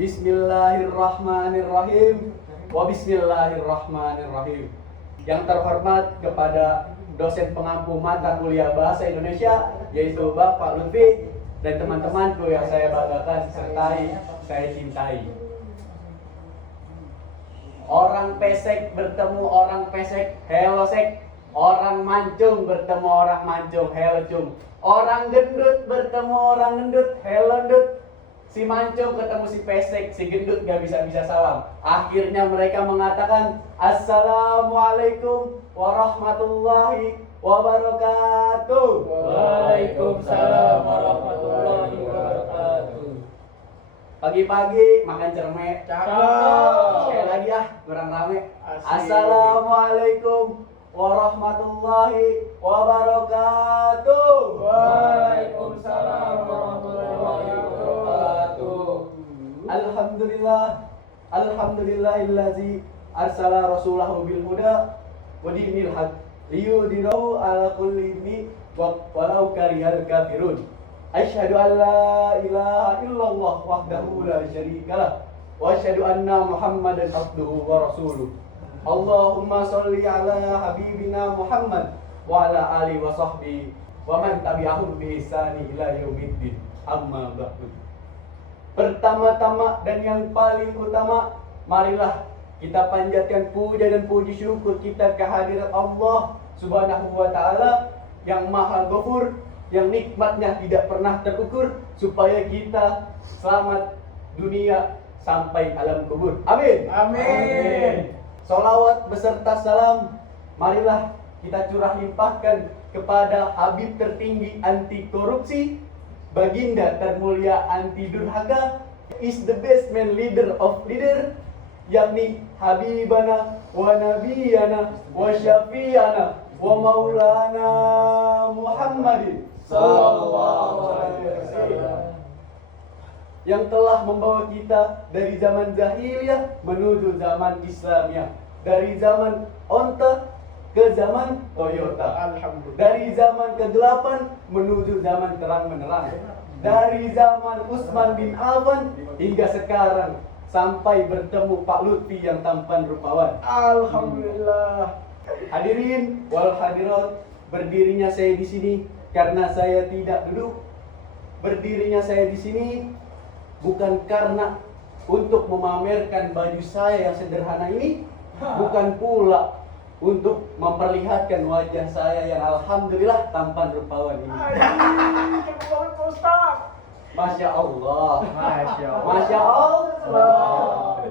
Bismillahirrahmanirrahim. Wa bismillahirrahmanirrahim. Yang terhormat kepada dosen pengampu mata kuliah Bahasa Indonesia, yaitu Bapak Lutfi, dan teman-temanku yang saya banggakan sertai saya cintai. Orang pesek bertemu orang pesek, hello sek. Orang mancung bertemu orang mancung, hello cung. Orang gendut bertemu orang gendut, hello gendut. Si mancung ketemu si pesek, si gendut gak bisa-bisa salam. Akhirnya mereka mengatakan, Assalamualaikum warahmatullahi wabarakatuh. Waalaikumsalam warahmatullahi wabarakatuh. Pagi-pagi makan cermek. Cakep. Sekali lagi kurang rame. Asik. Assalamualaikum warahmatullahi wabarakatuh. Waalaikumsalam warahmatullahi wabarakatuh. Alhamdulillahillazi arsala rasulahu bil huda wa dinil haq liyudhirahu ala kulli dinin walau karihal kafirun. Asyhadu an la ilaha illallah wahdahu la syarikalah wa asyhadu anna Muhammadan abduhu wa rasuluh. Allahumma sholli ala habibina Muhammad wa ala alihi wa sahbihi wa man tabi'ahum bi ihsani ila yaumiddin. Amma ba'du. Pertama-tama dan yang paling utama, marilah kita panjatkan puja dan puji syukur kita kehadirat Allah Subhanahu wa taala yang Maha Ghafur, yang nikmatnya tidak pernah terukur, supaya kita selamat dunia sampai alam kubur. Amin. Amin. Salawat beserta salam marilah kita curah limpahkan kepada Habib tertinggi anti korupsi, baginda termulia anti durhaka, is the best man leader of leader, yakni Habibana wa Nabiyana wa Syafi'ana wa Maulana Muhammadin sallallahu alaihi wasallam, yang telah membawa kita dari zaman jahiliyah menuju zaman Islamiyah, dari zaman onta ke zaman Toyota, dari zaman kegelapan menuju zaman terang menerang, dari zaman Utsman bin Affan hingga sekarang sampai bertemu Pak Lutfi yang tampan rupawan. Alhamdulillah. Hadirin wal hadirat, berdirinya saya di sini karena saya tidak duduk. Berdirinya saya di sini bukan karena untuk memamerkan baju saya yang sederhana ini, bukan pula untuk memperlihatkan wajah saya yang alhamdulillah tampan rupawan ini. Masya Allah. Masya Allah.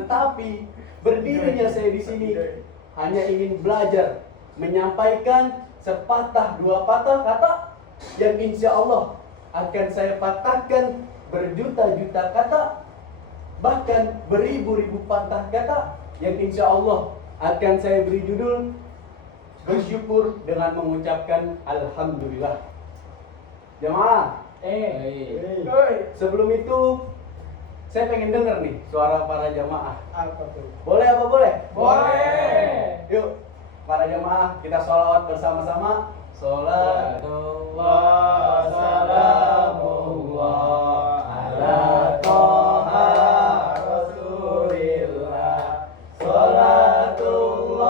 Tetapi berdirinya saya di sini hanya ingin belajar menyampaikan sepatah dua patah kata yang insya Allah akan saya patahkan berjuta-juta kata, bahkan beribu-ribu patah kata yang insya Allah akan saya beri judul bersyukur dengan mengucapkan Alhamdulillah. Jemaah, sebelum itu saya pengen dengar nih suara para jamaah. Apa tuh? Boleh apa boleh? Boleh. Yuk, para jamaah kita sholawat bersama-sama. Sholatullah salamullah ala toha rasulillah. Sholatullah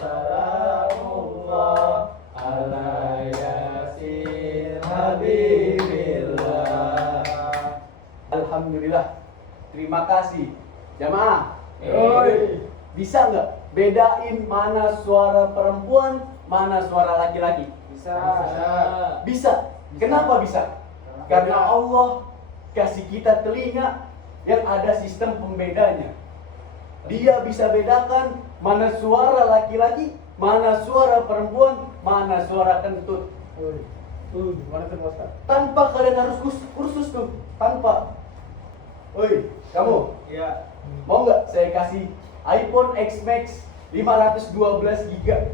salamullah ala yasin habibillah. Alhamdulillah. Terima kasih jamaah. Bisa nggak bedain mana suara perempuan, mana suara laki-laki? Bisa. Kenapa bisa? Karena Allah kasih kita telinga yang ada sistem pembedanya. Dia bisa bedakan mana suara laki-laki, mana suara perempuan, mana suara kentut. Gimana tuh Ustaz? Tanpa kalian harus kursus tuh, tanpa. Woi, kamu Iya. mau nggak saya kasih iPhone X Max 512 GB?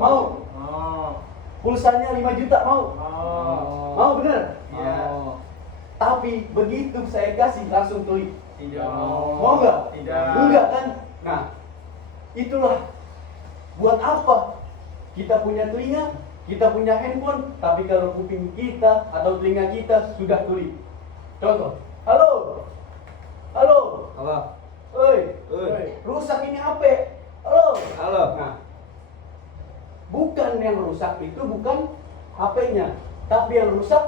Mau? Pulsanya 5 juta mau? Mau bener? Iya. Tapi begitu saya kasih langsung klik. Tidak. Mau nggak? Tidak. Enggak kan? Nah, itulah buat apa kita punya telinga, kita punya handphone, tapi kalau kuping kita atau telinga kita sudah tuli. Contoh, Halo. Halo. Halo. Oi. Oi. Rusak ini HP. Halo. Halo. Nah, bukan yang rusak itu bukan HP-nya, tapi yang rusak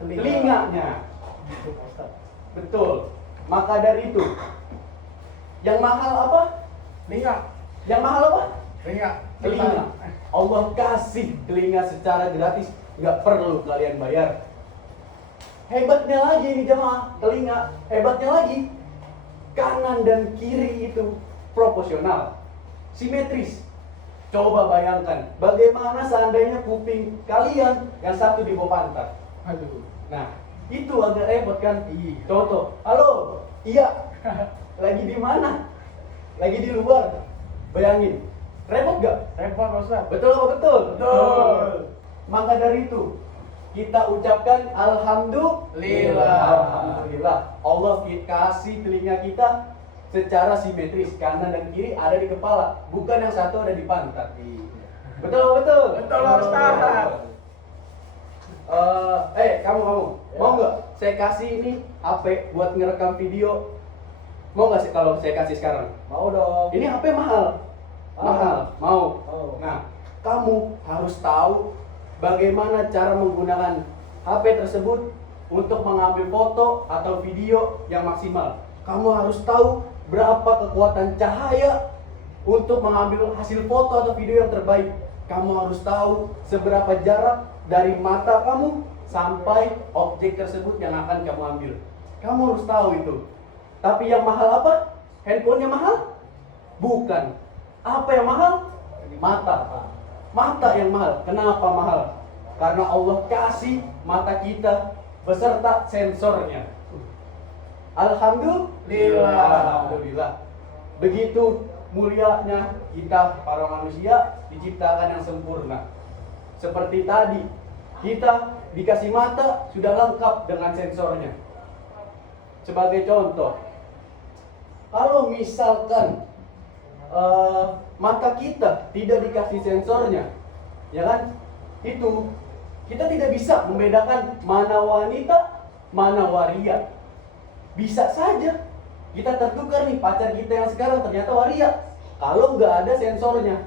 telinganya. Gitu, Pak Ustaz. Betul. Maka dari itu, yang mahal apa? Telinga. Yang mahal apa? Telinga. Telinga. Allah kasih telinga secara gratis, nggak perlu kalian bayar. Hebatnya lagi ini jemaah, telinga. Hebatnya lagi, kanan dan kiri itu proporsional, simetris. Coba bayangkan, bagaimana seandainya kuping kalian yang satu di bawah pantat. Aduh. Nah, itu agak repot kan? Iya. Contoh, halo, iya, lagi di mana? Lagi di luar. Bayangin, repot gak? Repot, Pak Ustaz. Betul apa betul? Betul. Maka dari itu, kita ucapkan Alhamdulillah. Alhamdulillah. Allah kasih telinga kita secara simetris, kanan dan kiri ada di kepala, bukan yang satu ada di pantat. Betul apa betul? Betul, Pak Ustaz. Kamu Ya. mau nggak saya kasih ini HP buat ngerekam video? Mau nggak sih kalau saya kasih sekarang? Mau dong. Ini HP mahal, mau. Mau. Nah, kamu harus tahu bagaimana cara menggunakan HP tersebut untuk mengambil foto atau video yang maksimal. Kamu harus tahu berapa kekuatan cahaya untuk mengambil hasil foto atau video yang terbaik. Kamu harus tahu seberapa jarak dari mata kamu sampai objek tersebut yang akan kamu ambil. Kamu harus tahu itu. Tapi yang mahal apa? Handphonenya mahal? Bukan. Apa yang mahal? Mata. Mata yang mahal. Kenapa mahal? Karena Allah kasih mata kita beserta sensornya. Alhamdulillah. Begitu mulianya kita para manusia diciptakan yang sempurna. Seperti tadi, kita dikasih mata sudah lengkap dengan sensornya. Sebagai contoh, kalau misalkan mata kita tidak dikasih sensornya, ya kan? Itu kita tidak bisa membedakan mana wanita, mana waria. Bisa saja kita tertukar nih, pacar kita yang sekarang ternyata waria. Kalau nggak ada sensornya,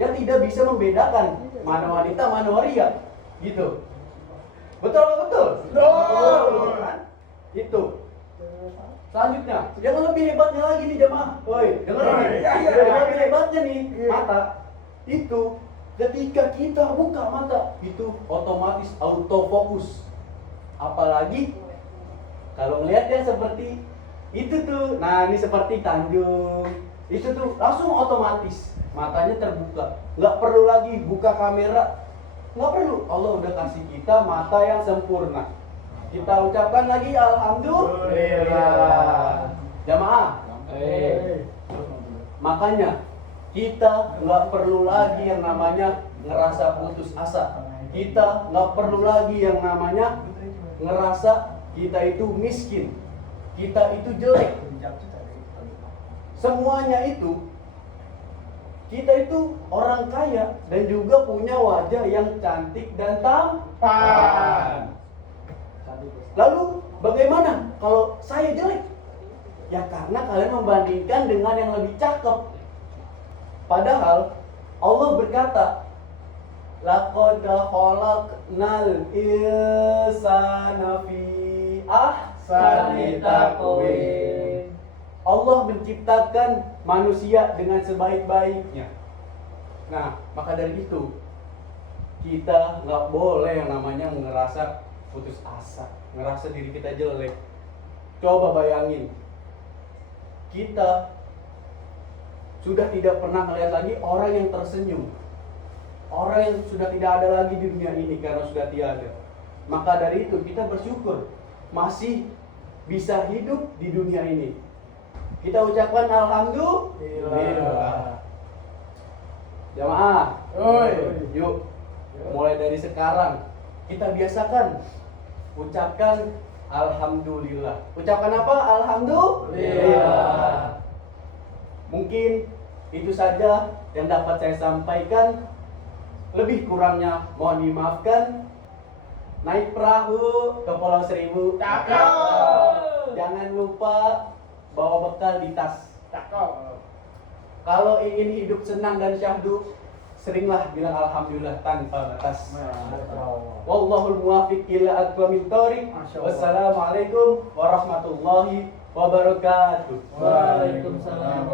yang tidak bisa membedakan mana wanita, mana waria, gitu. Betul apa betul? Betul. Kan? Itu. Selanjutnya, yang lebih hebatnya lagi nih jemaah. Woi, dengar Woi, ini. iya, iya. Yang lebih hebatnya nih, Iya. mata. Itu ketika kita buka mata, itu otomatis autofokus. Apalagi kalau melihatnya seperti itu tuh, nah ini seperti Tanjung, itu tuh langsung otomatis matanya terbuka, nggak perlu lagi buka kamera, nggak perlu. Allah udah kasih kita mata yang sempurna. Kita ucapkan lagi Alhamdulillah. Jamaah, makanya kita nggak perlu lagi yang namanya ngerasa putus asa. Kita nggak perlu lagi yang namanya ngerasa kita itu miskin, kita itu jelek. Semuanya itu, kita itu orang kaya dan juga punya wajah yang cantik dan tampan. Lalu bagaimana kalau saya jelek? Ya karena kalian membandingkan dengan yang lebih cakep. Padahal Allah berkata, laqad khalaqnal insana fi ahsani taqwim. Allah menciptakan manusia dengan sebaik-baiknya. Nah, maka dari itu kita nggak boleh yang namanya ngerasa putus asa, ngerasa diri kita jelek. Coba bayangin, kita sudah tidak pernah melihat lagi orang yang tersenyum, orang yang sudah tidak ada lagi di dunia ini karena sudah tiada. Maka dari itu kita bersyukur masih bisa hidup di dunia ini. Kita ucapkan Alhamdulillah. Jamaah, yuk mulai dari sekarang kita biasakan ucapkan Alhamdulillah. Ucapkan apa? Alhamdulillah. Mungkin itu saja yang dapat saya sampaikan. Lebih kurangnya mohon dimaafkan. Naik perahu ke Pulau Seribu. Cakep. Jangan lupa bawa bekal di tas. Cakep. Kalau ingin hidup senang dan syahdu, seringlah bilang alhamdulillah tanpa batas. Wallahul muwaffiq ila aqwamit thoriq. Masya Allah. Wassalamualaikum warahmatullahi wabarakatuh. Waalaikumsalam.